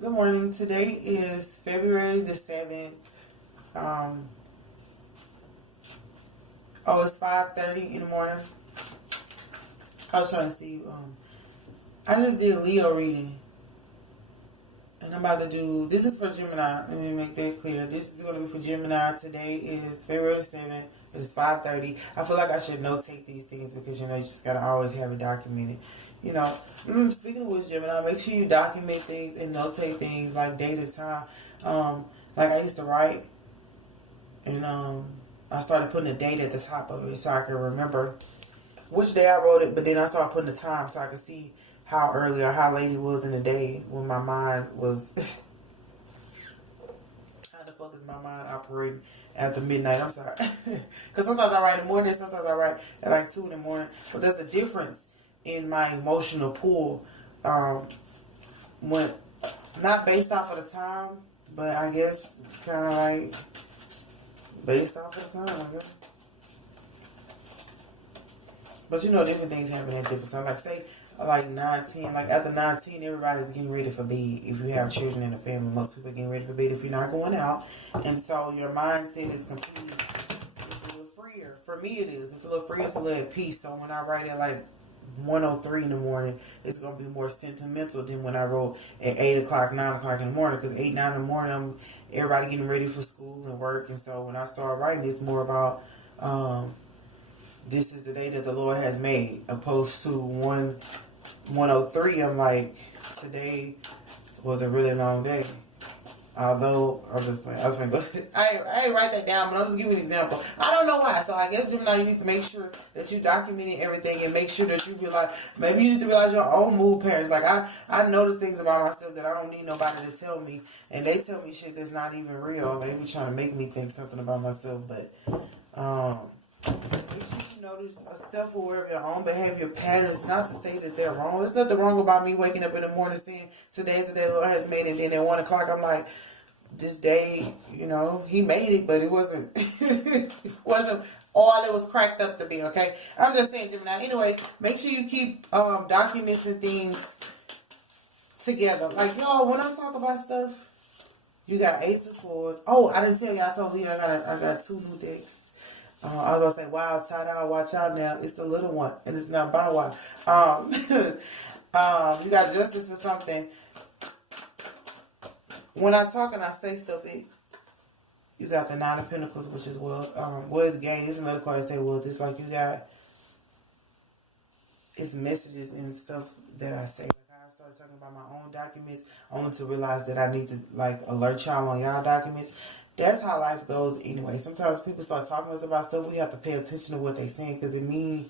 Good morning. Today is February the 7th. It's 5:30 in the morning. I was trying to see. I just did Leo reading. And I'm about to do, this is for Gemini. Let me make that clear. This is going to be for Gemini. Today is February 7th. It is 5:30. I feel like I should notate these things because, you just got to always have it documented. Speaking of which, Gemini, make sure you document things and notate things like date and time. Like I used to write, and I started putting a date at the top of it so I could remember which day I wrote it, but then I started putting the time so I could see how early or how late it was in the day when my mind was... How the fuck is my mind operating after midnight? I'm sorry. Because sometimes I write in the morning, sometimes I write at like 2 in the morning. But there's a difference in my emotional pull. When not based off of the time, but I guess kind of like based off of the time, I guess. But different things happen at different times. Like say, like 9-10, like after 9-10, everybody's getting ready for bed. If you have children in the family, most people are getting ready for bed if you're not going out. And so your mindset is completely, it's a little freer. For me it is. It's a little freer, it's a little at peace. So when I write at like 1:03 in the morning, it's going to be more sentimental than when I wrote at 8 o'clock, 9 o'clock in the morning. Because 8, 9 in the morning, everybody getting ready for school and work. And so when I start writing, it's more about... this is the day that the Lord has made, opposed to 1:03. I'm like, today was a really long day. Although, I was just playing. I was going to go. I ain't write that down, but I'm just giving you an example. I don't know why. So I guess, Gemini, you need to make sure that you documenting everything and make sure that you realize, maybe you need to realize your own mood patterns. Like, I notice things about myself that I don't need nobody to tell me. And they tell me shit that's not even real. They be trying to make me think something about myself. But, make sure you notice a self-aware of your own behavior patterns. Not to say that they're wrong. There's nothing wrong about me waking up in the morning saying, today's the day the Lord has made it. And then at 1 o'clock, I'm like, this day, he made it, but it wasn't, wasn't all it was cracked up to be, okay? I'm just saying, Gemini. Anyway, make sure you keep documenting things together. Like, y'all, when I talk about stuff, you got Ace of Swords. Oh, I didn't tell you. I told you I got 2 new decks. I was going to say, wow, tie-dye, watch out now. It's the little one, and it's not by one. You got Justice for something. When I talk and I say stuff, you got the 9 of Pentacles, which is wealth. It's gain. It's another card that say wealth. It's like you got, it's messages and stuff that I say. Like I started talking about my own documents, only to realize that I need to like alert y'all on y'all documents. That's how life goes anyway. Sometimes people start talking to us about stuff. We have to pay attention to what they're saying because it means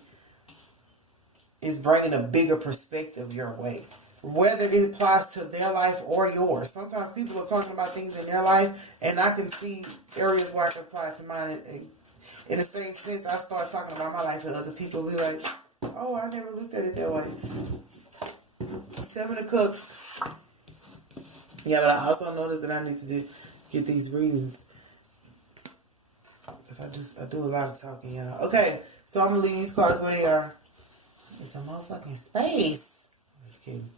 it's bringing a bigger perspective your way. Whether it applies to their life or yours. Sometimes people are talking about things in their life and I can see areas where I can apply it to mine. In the same sense, I start talking about my life and other people be like, oh, I never looked at it that way. 7 of Cups. Yeah, but I also noticed that I need to get these readings. Because I do a lot of talking, y'all. Okay, so I'm going to leave these cards where they are. It's a motherfucking space. Just kidding.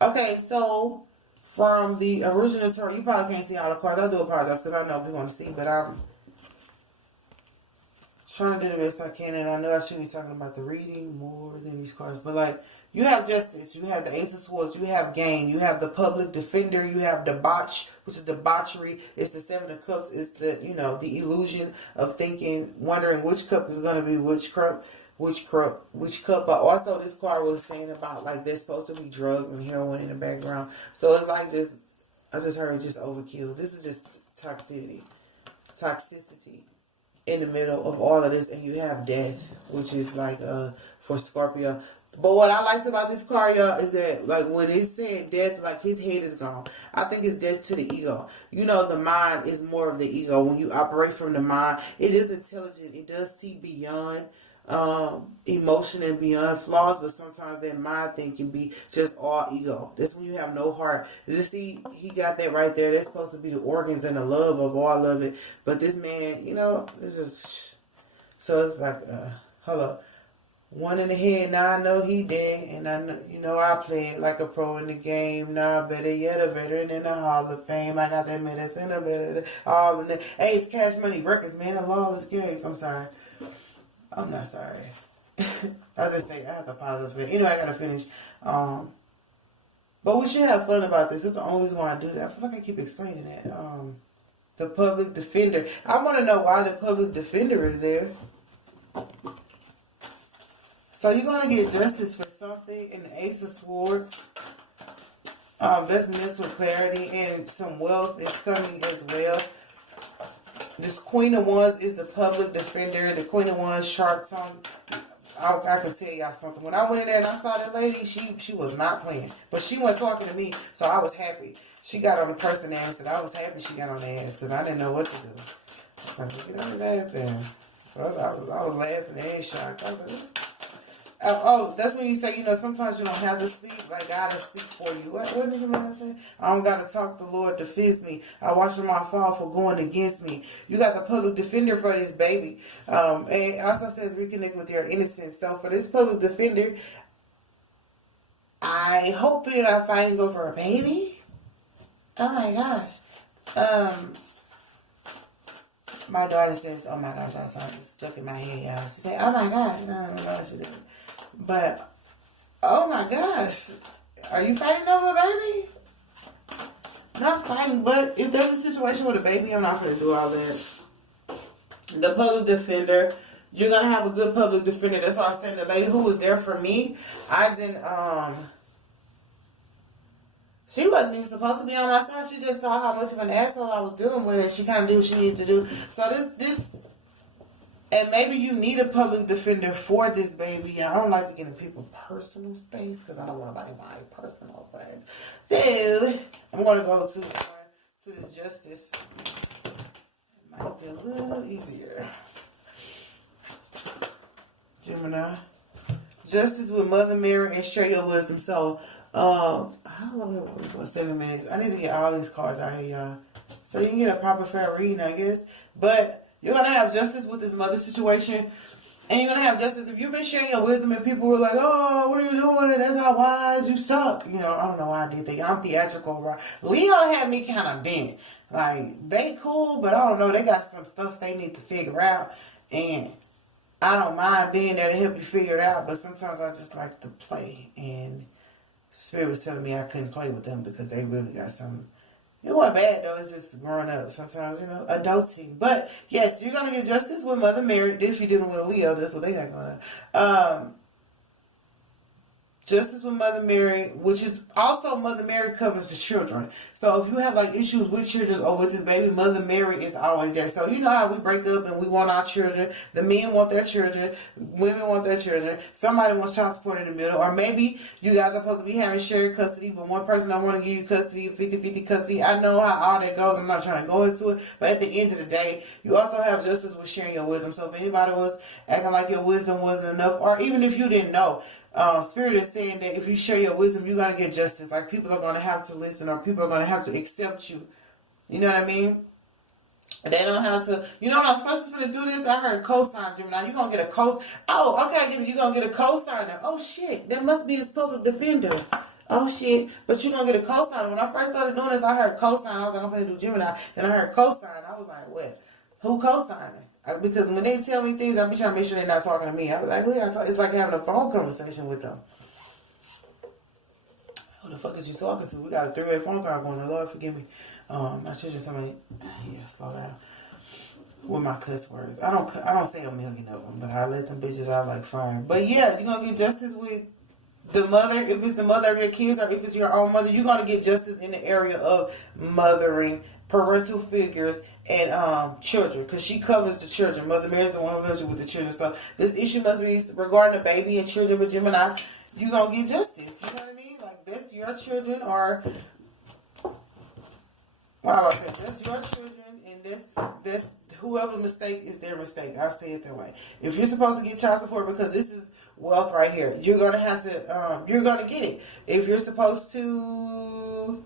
Okay, so from the original tarot, you probably can't see all the cards. I do apologize because I know people want to see, but I'm trying to do the best I can, and I know I should be talking about the reading more than these cards, but like, you have Justice, you have the Ace of Swords, you have Gain, you have the Public Defender, you have Debauch, which is debauchery, it's the 7 of Cups, it's the, the illusion of thinking, wondering which cup is going to be which cup, but also this card was saying about, like, there's supposed to be drugs and heroin in the background, so it's like I just heard just overkill. This is just toxicity in the middle of all of this, and you have Death, which is like for Scorpio. But what I liked about this card, y'all, is that like when it's saying death, like his head is gone. I think it's death to the ego. The mind is more of the ego. When you operate from the mind, it is intelligent. It does see beyond emotion and beyond flaws, but sometimes that mind thing can be just all ego. That's when you have no heart. You see, he got that right there. That's supposed to be the organs and the love of all of it. But this man, this is so it's like hello. One in the head, now I know he dead, and I know, you know, I played like a pro in the game. Now better yet, a veteran in the Hall of Fame. I got that medicine, a better, all in the Ace Cash Money Records, man, and Lawless Gangs. I'm sorry. I'm not sorry. I was just saying, I have to apologize for it. Anyway, I gotta finish. But we should have fun about this. That's the only reason why I do that. I feel like I keep explaining that. The public defender. I want to know why the public defender is there. So you're going to get justice for something in the Ace of Swords. That's mental clarity, and some wealth is coming as well. This Queen of Wands is the public defender. The Queen of Wands, sharp tongue. I can tell y'all something. When I went in there and I saw that lady, she was not playing. But she wasn't talking to me, so I was happy. She got on the person ass, and I was happy she got on the ass because I didn't know what to do. I was like, get on his ass then. So I was laughing and shocked. I was like, oh, that's when you say, you know, sometimes you don't have to speak. Like, God will speak for you. What did you mean to say? I don't got to talk. The Lord defends me. I watch them all fall for going against me. You got the public defender for this baby. And also says reconnect with your innocence. So for this public defender, I hope you're not fighting over a baby. Oh my gosh. My daughter says, oh my gosh, I saw it stuck in my head, y'all. She said, oh my gosh. No, my daughter should do it. But, oh my gosh, are you fighting over a baby? Not fighting, but if there's a situation with a baby, I'm not going to do all that. The public defender, you're going to have a good public defender. That's why I said the lady who was there for me, I didn't, she wasn't even supposed to be on my side. She just saw how much of an asshole I was dealing with, and she kind of did what she needed to do. So this. And maybe you need a public defender for this baby. I don't like to get in people's personal space because I don't want to like my personal space. So I'm going to go to the justice. It might be a little easier. Gemini. Justice with Mother Mary and share your wisdom. So, how long are we going? 7 minutes. I need to get all these cards out here, y'all. So you can get a proper fair reading, I guess. But you're going to have justice with this mother situation. And you're going to have justice if you've been sharing your wisdom and people were like, oh, what are you doing? That's not wise. You suck. You know, I don't know why I did that. I'm theatrical, right? Leo had me kind of bent. Like, they cool, but I don't know. They got some stuff they need to figure out. And I don't mind being there to help you figure it out. But sometimes I just like to play. And Spirit was telling me I couldn't play with them because they really got some. It wasn't bad though, it's just growing up sometimes, you know, adulting. But yes, you're going to get justice with Mother Mary. If you're dealing with a Leo, that's what they got going on. Justice with Mother Mary, which is also Mother Mary covers the children. So if you have like issues with children or with this baby, Mother Mary is always there. So you know how we break up and we want our children. The men want their children. Women want their children. Somebody wants child support in the middle. Or maybe you guys are supposed to be having shared custody, but one person don't want to give you custody, 50-50 custody. I know how all that goes. I'm not trying to go into it. But at the end of the day, you also have justice with sharing your wisdom. So if anybody was acting like your wisdom wasn't enough, or even if you didn't know, Spirit is saying that if you share your wisdom, you're going to get justice. Like, people are going to have to listen, or people are going to have to accept you. You know what I mean? They don't have to. You know what I'm supposed to do this? I heard cosign, Gemini. You're going to get a cosign. Oh, okay. You're going to get a cosigner. Oh, shit. That must be his public defender. Oh, shit. But you're going to get a cosigner. When I first started doing this, I heard cosign. I was like, I'm going to do Gemini. Then I heard cosign. I was like, what? Who cosigning? Because when they tell me things, I be trying to make sure they're not talking to me. I was like, it's like having a phone conversation with them. Who the fuck is you talking to? We got a 3-way phone call going. Lord, forgive me. My children, somebody, slow down with my cuss words. I don't say a million of them, but I let them bitches out like fire. But yeah, you're gonna get justice with the mother. If it's the mother of your kids, or if it's your own mother, you're gonna get justice in the area of mothering, parental figures, and children, because she covers the children. Mother Mary is the one who helps you with the children. So this issue must be regarding the baby and children with Gemini. You gonna get justice. You know what I mean? Like, that's your children, or what I say, that's your children, and this whoever mistake is their mistake. I'll say it that way. If you're supposed to get child support, because this is wealth right here, you're gonna have to. You're gonna get it. If you're supposed to.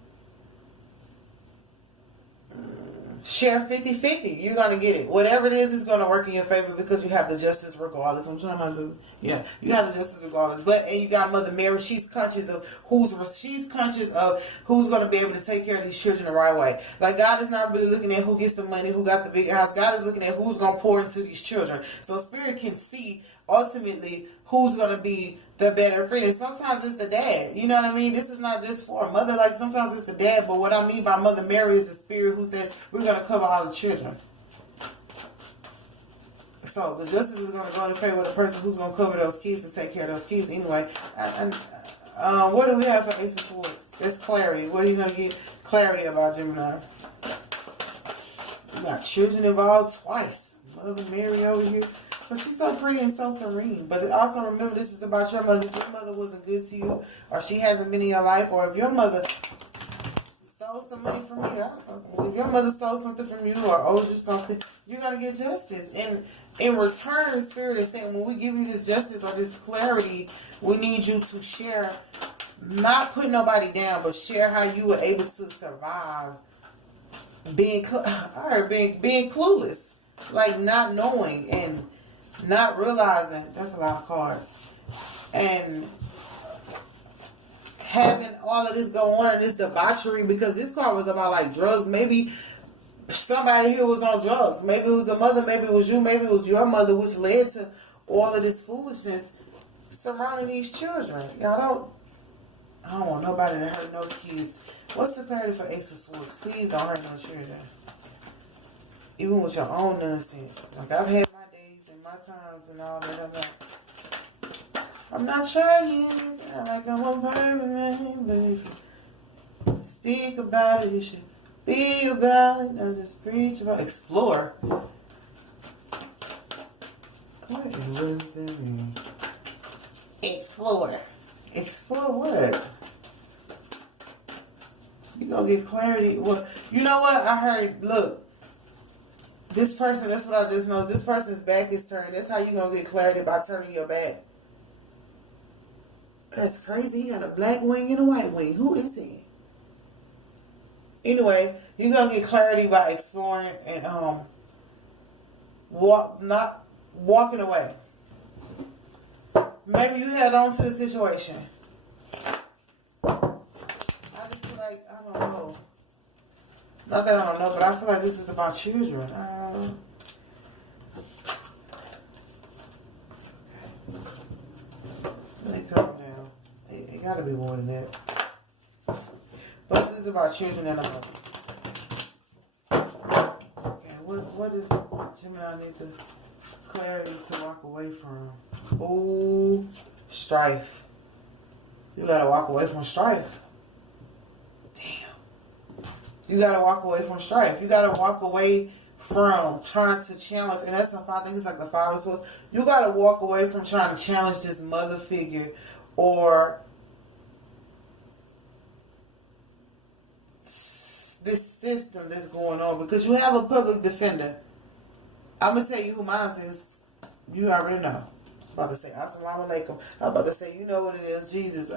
share 50-50. You're going to get it. Whatever it is going to work in your favor because you have the justice regardless. I'm trying to, yeah, you have the justice regardless. And you got Mother Mary. She's conscious of who's going to be able to take care of these children the right way. Like, God is not really looking at who gets the money, who got the bigger house. God is looking at who's going to pour into these children. So Spirit can see ultimately who's going to be the better friend. And sometimes it's the dad. You know what I mean? This is not just for a mother. Like, sometimes it's the dad. But what I mean by Mother Mary is the Spirit who says, we're going to cover all the children. So the justice is going to go in favor of the person who's going to cover those kids and take care of those kids. Anyway, what do we have for Ace of Swords? That's clarity. What are you going to get clarity about, Gemini? You got children involved twice. Mother Mary over here. But she's so pretty and so serene. But also remember, this is about your mother. If your mother wasn't good to you, or she hasn't been in your life, or if your mother stole some money from you, if your mother stole something from you or owes you something, you're going to get justice. And in return, Spirit is saying, when we give you this justice or this clarity, we need you to share, not put nobody down, but share how you were able to survive being clueless, like not knowing and not realizing. That's a lot of cards. And having all of this go on and this debauchery, because this card was about like drugs. Maybe somebody here was on drugs. Maybe it was the mother, maybe it was you, maybe it was your mother, which led to all of this foolishness surrounding these children. I don't want nobody to hurt no kids. What's the clarity for Ace of Swords? Please don't hurt no children. Even with your own nonsense. Like, I've had my days and my times and all that. I'm not trying. Like I'm a permanent baby. Speak about it. You should be about it. Not just preach about it. Explore. What is that? Explore. Explore what? You gonna get clarity. Well, you know what? I heard, look. This person, that's what I just know. This person's back is turned. That's how you gonna get clarity, by turning your back. That's crazy. He got a black wing and a white wing. Who is he? Anyway, you're gonna get clarity by exploring and not walking away. Maybe you held on to the situation. I just feel like, I don't know. Not that I don't know, but I feel like this is about children. Let me calm down. It gotta be more than that. But this is about children and a mother. Okay, what does Gemini need the clarity to walk away from? Ooh, strife. You gotta walk away from strife. You gotta walk away from strife. You gotta walk away from trying to challenge, and that's the five things, like the Five of Swords. You gotta walk away from trying to challenge this mother figure or this system that's going on, because you have a public defender. I'm gonna tell you who mine is. You already know. I'm about to say Assalamu alaikum. I'm about to say, you know what it is, Jesus.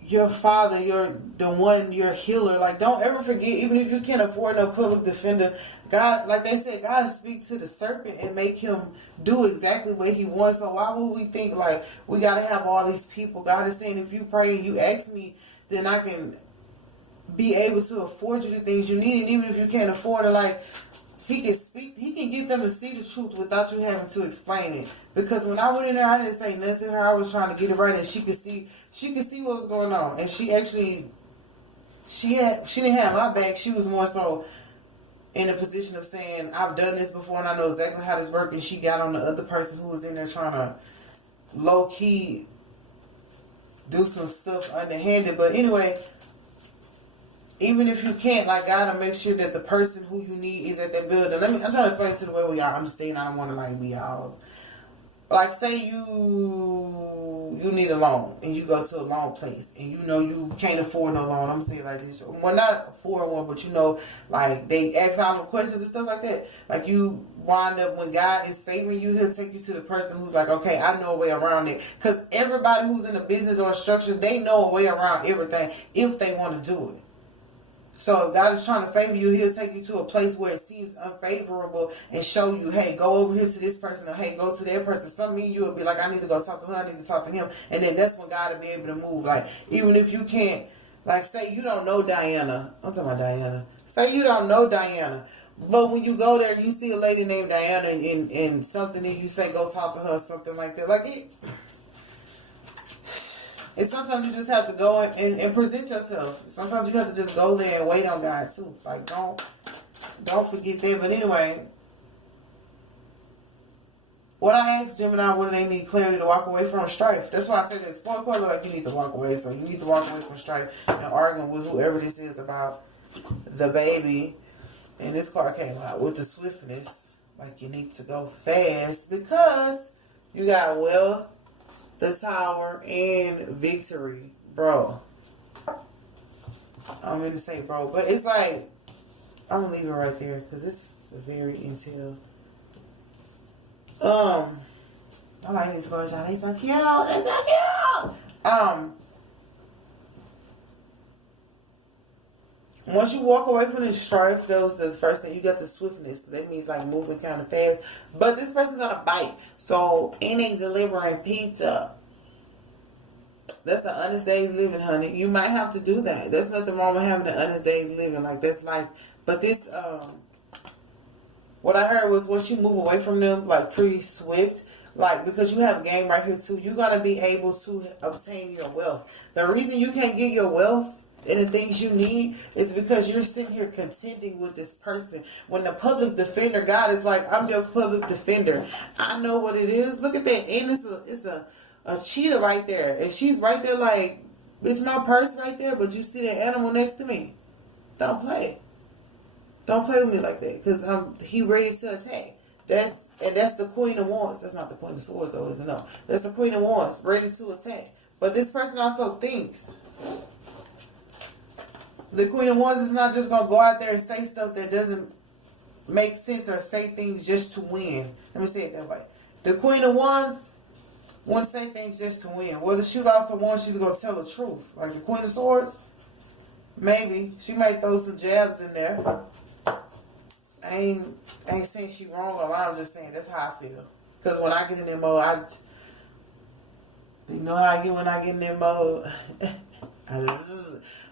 Your father, you're the one, your healer. Like, don't ever forget, even if you can't afford no public defender, God, like they said, God speaks to the serpent and make him do exactly what he wants. So why would we think like we got to have all these people? God is saying, if you pray and you ask me, then I can be able to afford you the things you need. And even if you can't afford it, like, he can speak, he can get them to see the truth without you having to explain it. Because when I went in there, I didn't say nothing to her. I was trying to get it right, and she could see what was going on. And she actually, she didn't have my back. She was more so in a position of saying, I've done this before and I know exactly how this works. And she got on the other person who was in there trying to low key do some stuff underhanded. But anyway, even if you can't, like, gotta make sure that the person who you need is at that building. I'm trying to explain it to the way we all understand. I don't want to like be all, like, say you need a loan and you go to a loan place and you know you can't afford no loan. I'm saying like this, well, not afford one, but you know, like they ask all the questions and stuff like that. Like you wind up, when God is favoring you, he'll take you to the person who's like, okay, I know a way around it. Because everybody who's in a business or a structure, they know a way around everything if they want to do it. So if God is trying to favor you, he'll take you to a place where it seems unfavorable and show you, hey, go over here to this person, or hey, go to that person. Some of you will be like, I need to go talk to her, I need to talk to him. And then that's when God will be able to move. Like, even if you can't, like, say you don't know Diana. I'm talking about Diana. Say you don't know Diana. But when you go there, you see a lady named Diana and something, and you say, go talk to her, something like that. Like, and sometimes you just have to go and present yourself. Sometimes you have to just go there and wait on God too. Like, don't forget that. But anyway, what I asked Gemini, what do they need clarity to walk away from? Strife. That's why I said this 4 quarter, like you need to walk away. So you need to walk away from strife and arguing with whoever this is about the baby. And this card came out with the swiftness. Like you need to go fast because you got wealth, the Tower, and victory. Bro. I'm going to say bro. But it's like, I'm going to leave it right there because it's very intel. I like these cards, y'all. They so cute. They're so cute. Once you walk away from this strife, that was the first thing. You got the swiftness. That means like moving kind of fast. But this person's on a bite. So, and they delivering pizza. That's the honest days living, honey. You might have to do that. There's nothing wrong with having the honest days living. Like, that's life. But this, what I heard was once you move away from them, like, pretty swift, like, because you have game right here, too, you're going to be able to obtain your wealth. The reason you can't get your wealth and the things you need is because you're sitting here contending with this person. When the public defender, God is like, I'm your public defender. I know what it is. Look at that. And it's a cheetah right there. And she's right there like, it's my purse right there, but you see that animal next to me. Don't play. Don't play with me like that. Because he ready to attack. That's the Queen of Wands. That's not the Queen of Swords, though, is it? No. That's the Queen of Wands, ready to attack. But this person also thinks. The Queen of Wands is not just going to go out there and say stuff that doesn't make sense or say things just to win. Let me say it that way. The Queen of Wands won't say things just to win. Whether she lost or won, she's going to tell the truth. Like the Queen of Swords, maybe. She might throw some jabs in there. I ain't saying she wrong or wrong. I'm just saying that's how I feel. Because when I get in that mode, you know how I get when I get in that mode?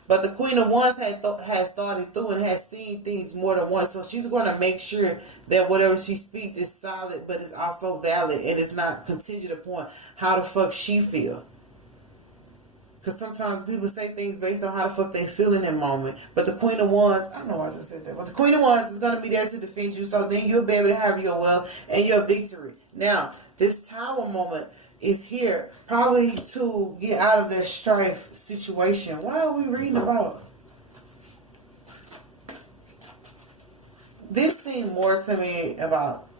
But the Queen of Wands has started through and has seen things more than once. So she's going to make sure that whatever she speaks is solid, but it's also valid. And it's not contingent upon how the fuck she feel. Because sometimes people say things based on how the fuck they feel in that moment. But the Queen of Wands, I don't know why I just said that. But the Queen of Wands is going to be there to defend you. So then you'll be able to have your wealth and your victory. Now, this Tower moment is here probably to get out of that strife situation. Why are we reading about? This seemed more to me about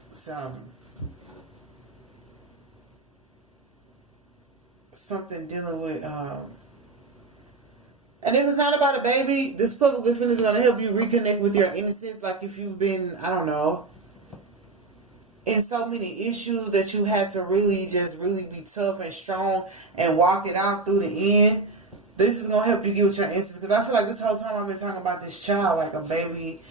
something dealing with and if it's not about a baby, this public defender is going to help you reconnect with your innocence. Like if you've been, I don't know, in so many issues that you had to really be tough and strong and walk it out through the end. This is going to help you get with your innocence. Because I feel like this whole time I've been talking about this child, like a baby,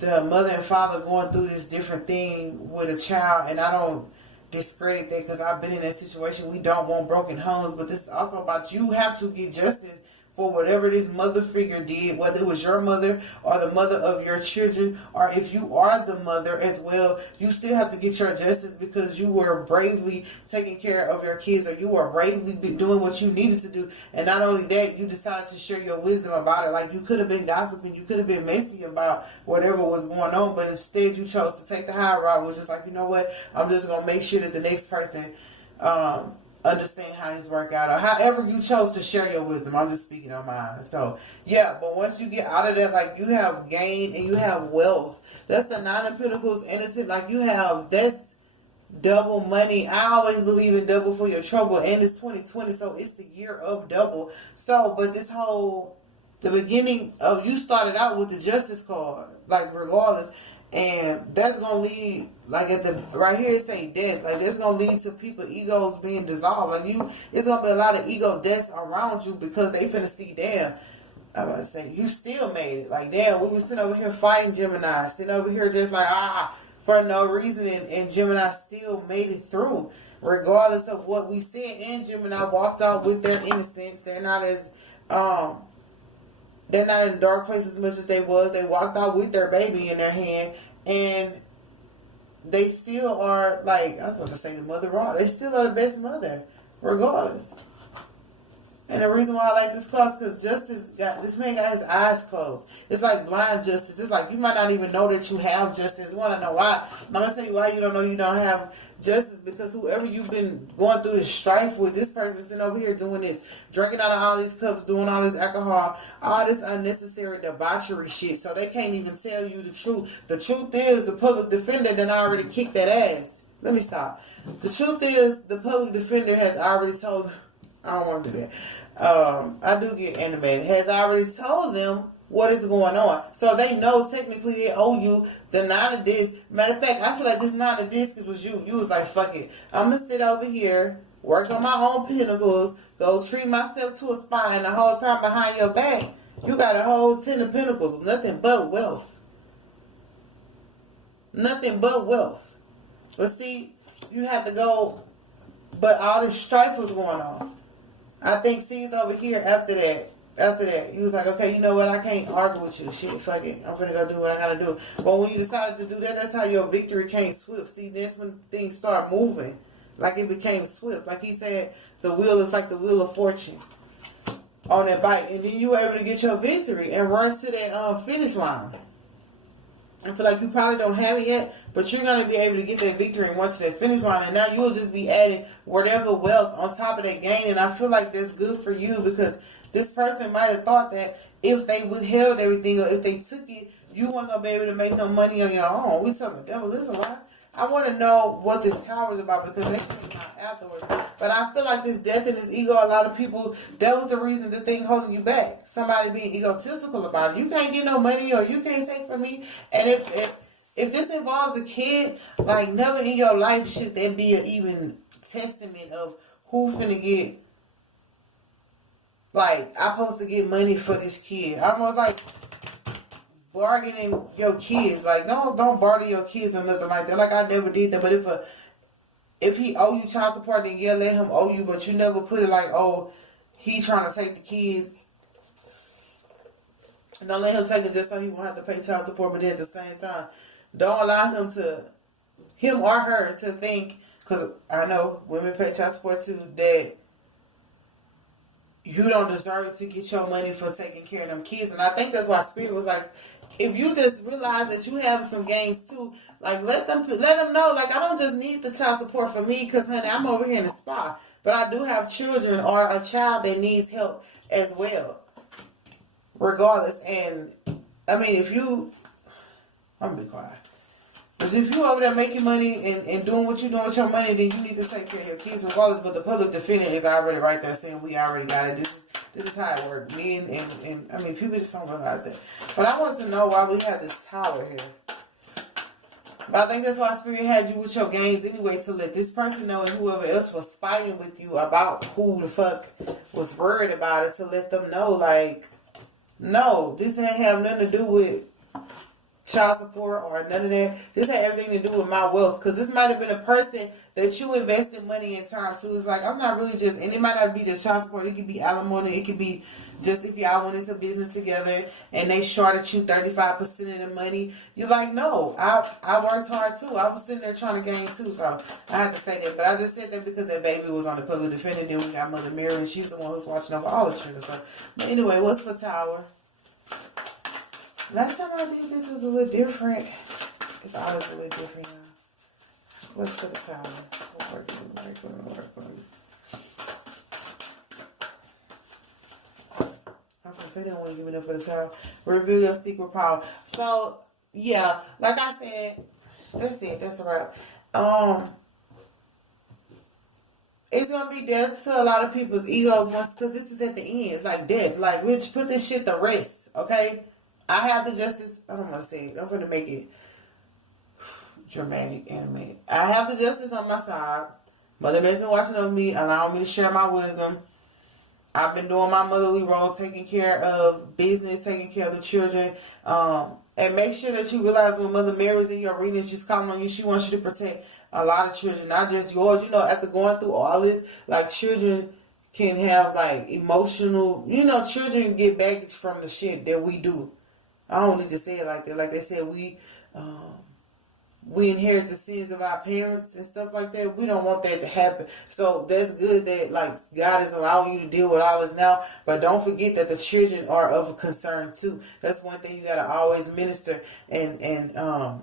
the mother and father going through this different thing with a child. And I don't discredit that because I've been in that situation. We don't want broken homes. But this is also about you have to get justice for whatever this mother figure did, whether it was your mother or the mother of your children, or if you are the mother as well, you still have to get your justice because you were bravely taking care of your kids, or you were bravely doing what you needed to do. And not only that, you decided to share your wisdom about it. Like you could have been gossiping, you could have been messy about whatever was going on, but instead you chose to take the high road, which is like, you know what, I'm just going to make sure that the next person understand how this work out, or however you chose to share your wisdom. I'm just speaking on mine. So yeah, but once you get out of that, like you have gain and you have wealth. That's the Nine of Pentacles, innocent. Like you have, that's double money. I always believe in double for your trouble, and it's 2020, so it's the year of double. So, but this whole, the beginning of, you started out with the Justice card, like regardless. And that's going to lead, like at the, right here it say death. Like that's going to lead to people egos being dissolved. Like it's going to be a lot of ego deaths around you because they finna see, damn, I was about to say, you still made it. Like, damn, we were sitting over here fighting Gemini, sitting over here just like, for no reason, and Gemini still made it through. Regardless of what we said, and Gemini walked out with their innocence. They're not in dark places as much as they was. They walked out with their baby in their hand, and they still are, like, I was about to say the mother raw. They still are the best mother, regardless. And the reason why I like this card is because this man got his eyes closed. It's like blind justice. It's like you might not even know that you have justice. You want to know why? I'm going to tell you why you don't know you don't have justice. Because whoever you've been going through this strife with, this person sitting over here doing this, drinking out of all these cups, doing all this alcohol, all this unnecessary debauchery shit. So they can't even tell you the truth. The truth is the public defender then already kicked that ass. Let me stop. The truth is the public defender has already told... I don't want to do that. I do get animated. Has already told them what is going on. So they know technically they owe you the 9 of discs. Matter of fact, I feel like this 9 of discs was you. You was like, fuck it. I'm going to sit over here, work on my own pinnacles, go treat myself to a spot, and the whole time behind your back, you got a whole 10 of pentacles. Nothing but wealth. Nothing but wealth. But see, you have to go, but all this strife was going on. I think C's over here after that, he was like, okay, you know what, I can't argue with you. Shit, fuck it. I'm finna go do what I gotta do. But when you decided to do that, that's how your victory came swift. See, that's when things start moving. Like it became swift. Like he said, the wheel is like the wheel of fortune on that bike. And then you were able to get your victory and run to that finish line. I feel like you probably don't have it yet, but you're going to be able to get that victory and run to that finish line. And now you'll just be adding whatever wealth on top of that gain. And I feel like that's good for you because this person might have thought that if they withheld everything or if they took it, you weren't going to be able to make no money on your own. We tell the devil is a lie. I want to know what this tower is about because they came out afterwards. But I feel like this death and this ego, a lot of people, that was the reason the thing holding you back. Somebody being egotistical about it. You can't get no money or you can't take from me. And if this involves a kid, like never in your life should there be an even testament of who finna get, like, I'm supposed to get money for this kid. Almost like bargaining your kids. Like, don't barter your kids or nothing like that. Like, I never did that. But if he owe you child support, then yeah, let him owe you. But you never put it like, oh, he trying to take the kids. And don't let him take it just so he won't have to pay child support. But then at the same time, don't allow him or her to think, because I know women pay child support too, that you don't deserve to get your money for taking care of them kids. And I think that's why Spirit was like, if you just realize that you have some gains too, like let them know, like I don't just need the child support for me because honey, I'm over here in the spa, but I do have children or a child that needs help as well, regardless. And I mean, I'm gonna be quiet. Because if you over there making money and doing what you're doing with your money, then you need to take care of your kids regardless. But the public defender is already right there saying we already got it. This is how it works. Me and I mean, people just don't realize that. But I want to know why we have this tower here. But I think that's why Spirit had you with your gains anyway, to let this person know and whoever else was fighting with you about who the fuck was worried about it, to let them know, like, no, this ain't have nothing to do with child support or none of that. This had everything to do with my wealth. Because this might have been a person that you invested money and time to. It's like, I'm not really just, and it might not be just child support. It could be alimony. It could be just if y'all went into business together and they shorted you 35% of the money. You're like, no, I worked hard too. I was sitting there trying to gain too. So I had to say that. But I just said that because that baby was on the public defender. Then we got Mother Mary and she's the one who's watching over all the children. So, but anyway, what's for tower? Last time I did this was a little different. It's always a little different, y'all. What's for the tower? Work. I'm gonna say they don't want to give me enough for the tower. Reveal your secret power. So, yeah, like I said, that's it. That's the wrap. It's gonna be death to a lot of people's egos once, because this is at the end. It's like death. Like, Rich, put this shit to rest, okay? I have the justice. I don't want to say it. I'm going to make it dramatic, animated. I have the justice on my side. Mother Mary's been watching over me, allowing me to share my wisdom. I've been doing my motherly role, taking care of business, taking care of the children. And make sure that you realize when Mother Mary's in your reading, she's calling on you. She wants you to protect a lot of children, not just yours. You know, after going through all this, like children can have like emotional, you know, children get baggage from the shit that we do. I don't need to say it like that. Like they said, we inherit the sins of our parents and stuff like that. We don't want that to happen. So that's good that like God is allowing you to deal with all this now. But don't forget that the children are of concern too. That's one thing you gotta always minister and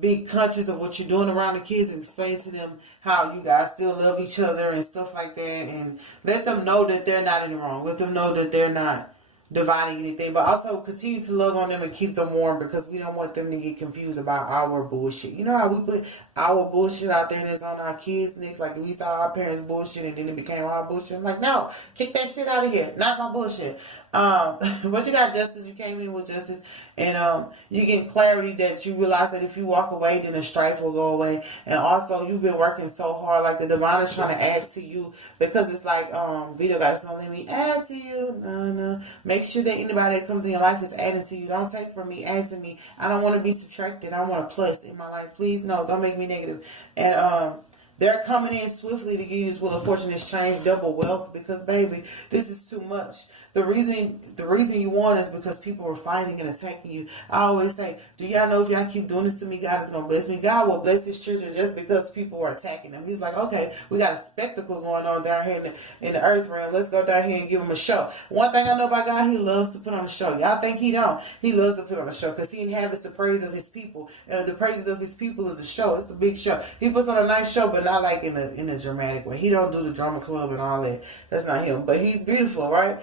be conscious of what you're doing around the kids and explain to them how you guys still love each other and stuff like that, and let them know that they're not in the wrong. Let them know that they're not dividing anything, but also continue to love on them and keep them warm, because we don't want them to get confused about our bullshit. You know how we put our bullshit out there and it's on our kids' necks, like we saw our parents bullshit and then it became our bullshit. I'm like, no, kick that shit out of here. Not my bullshit. But you got justice. You came in with justice, and you get clarity that you realize that if you walk away, then the strife will go away. And also, you've been working so hard, like the divine is trying to add to you, because it's like Vito guys don't let me add to you. No. Make sure that anybody that comes in your life is adding to you. Don't take from me, add to me. I don't want to be subtracted. I want a plus in my life. Please, no, don't make me negative. And they're coming in swiftly to give you this Wheel of Fortune exchange, double wealth, because baby, this is too much. The reason you want is because people are fighting and attacking you. I always say, do y'all know if y'all keep doing this to me, God is going to bless me? God will bless his children just because people are attacking them. He's like, okay, we got a spectacle going on down here in the earth realm. Let's go down here and give him a show. One thing I know about God, he loves to put on a show. Y'all think he don't? He loves to put on a show because he inhabits the praise of his people. And the praises of his people is a show. It's a big show. He puts on a nice show, but not like in a dramatic way. He don't do the drama club and all that. That's not him. But he's beautiful, right?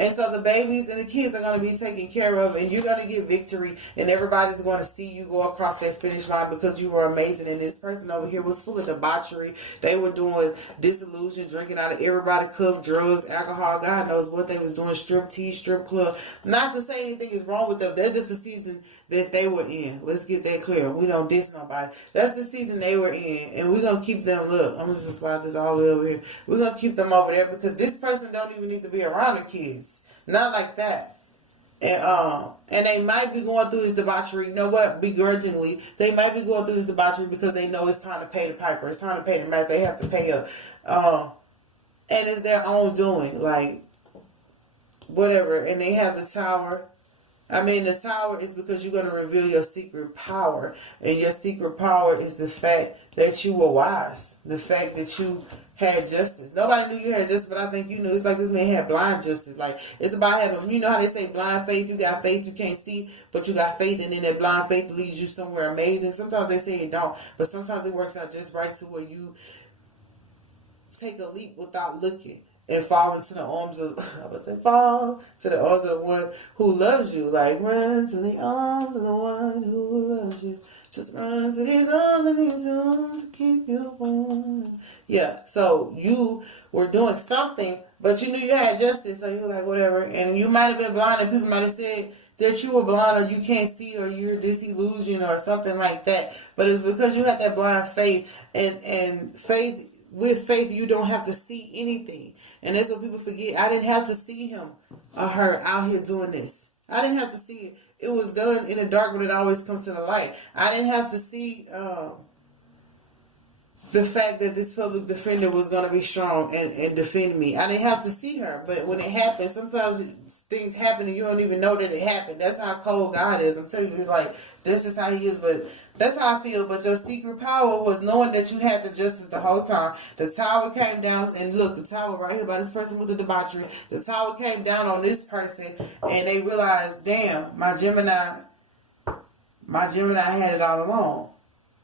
And so the babies and the kids are going to be taken care of, and you're going to get victory, and everybody's going to see you go across that finish line because you were amazing. And this person over here was full of debauchery. They were doing disillusion, drinking out of everybody's cup, drugs, alcohol. God knows what they was doing, strip tease, strip club. Not to say anything is wrong with them. That's just the season that they were in. Let's get that clear. We don't diss nobody. That's the season they were in, and we're going to keep them, look, I'm going to just slide this all the way over here. We're going to keep them over there because this person don't even need to be around the kids. Not like that. And they might be going through this debauchery, you know what, begrudgingly. They might be going through this debauchery because they know it's time to pay the piper. It's time to pay the master. They have to pay up. And it's their own doing, like, whatever. And they have the tower. I mean, the tower is because you're going to reveal your secret power. And your secret power is the fact that you were wise. The fact that you had justice. Nobody knew you had justice, but I think you knew. It's like this man had blind justice. Like, it's about having, you know how they say blind faith? You got faith you can't see, but you got faith, and then that blind faith leads you somewhere amazing. Sometimes they say it don't, but sometimes it works out just right to where you take a leap without looking and fall into the arms of, I would say fall to the arms of the one who loves you. Like, run to the arms of the one who loves you. Just run to his arms and his arms to keep you warm. Yeah, so you were doing something, but you knew you had justice, so you were like, whatever. And you might have been blind, and people might have said that you were blind, or you can't see, or you're disillusioned, or something like that. But it's because you had that blind faith, and faith, with faith, you don't have to see anything. And that's what people forget. I didn't have to see him or her out here doing this. I didn't have to see it. It was done in the dark, but it always comes to the light. I didn't have to see the fact that this public defender was going to be strong and defend me. I didn't have to see her. But when it happened, sometimes things happen and you don't even know that it happened. That's how cold God is. I'm telling you, it's like, this is how he is. But that's how I feel. But your secret power was knowing that you had the justice the whole time. The tower came down, and look, the tower right here by this person with the debauchery. The tower came down on this person, and they realized, damn, my Gemini had it all along.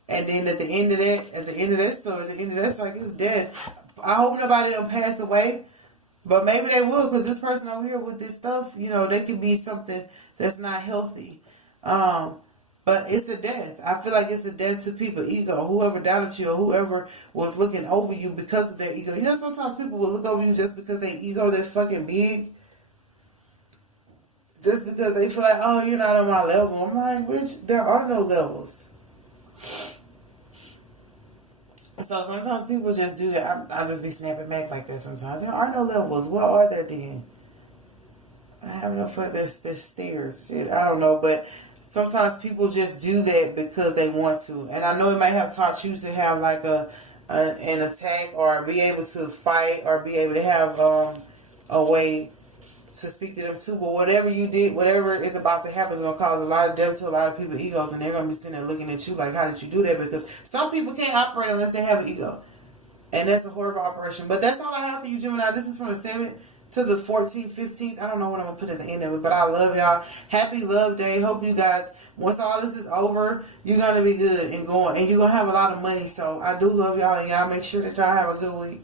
And then at the end of that story, at the end of that cycle, it's dead. I hope nobody done passed away, but maybe they will, because this person over here with this stuff, you know, they could be something that's not healthy. But it's a death. I feel like it's a death to people's ego. Whoever doubted you or whoever was looking over you because of their ego. You know, sometimes people will look over you just because their ego, they're fucking big. Just because they feel like, oh, you're not on my level. I'm like, bitch, there are no levels. So sometimes people just do that. I just be snapping back like that sometimes. There are no levels. What are there then? I have no for this stairs. Shit, I don't know, but sometimes people just do that because they want to. And I know it might have taught you to have like an attack or be able to fight or be able to have a way to speak to them too. But whatever you did, whatever is about to happen is going to cause a lot of death to a lot of people's egos, and they're going to be sitting there looking at you like, how did you do that? Because some people can't operate unless they have an ego. And that's a horrible operation. But that's all I have for you, Gemini. This is from the 7th to the 14th, 15th. I don't know what I'm going to put at the end of it, but I love y'all. Happy Love Day. Hope you guys, once all this is over, you're going to be good and going. And you're going to have a lot of money. So I do love y'all, and y'all make sure that y'all have a good week.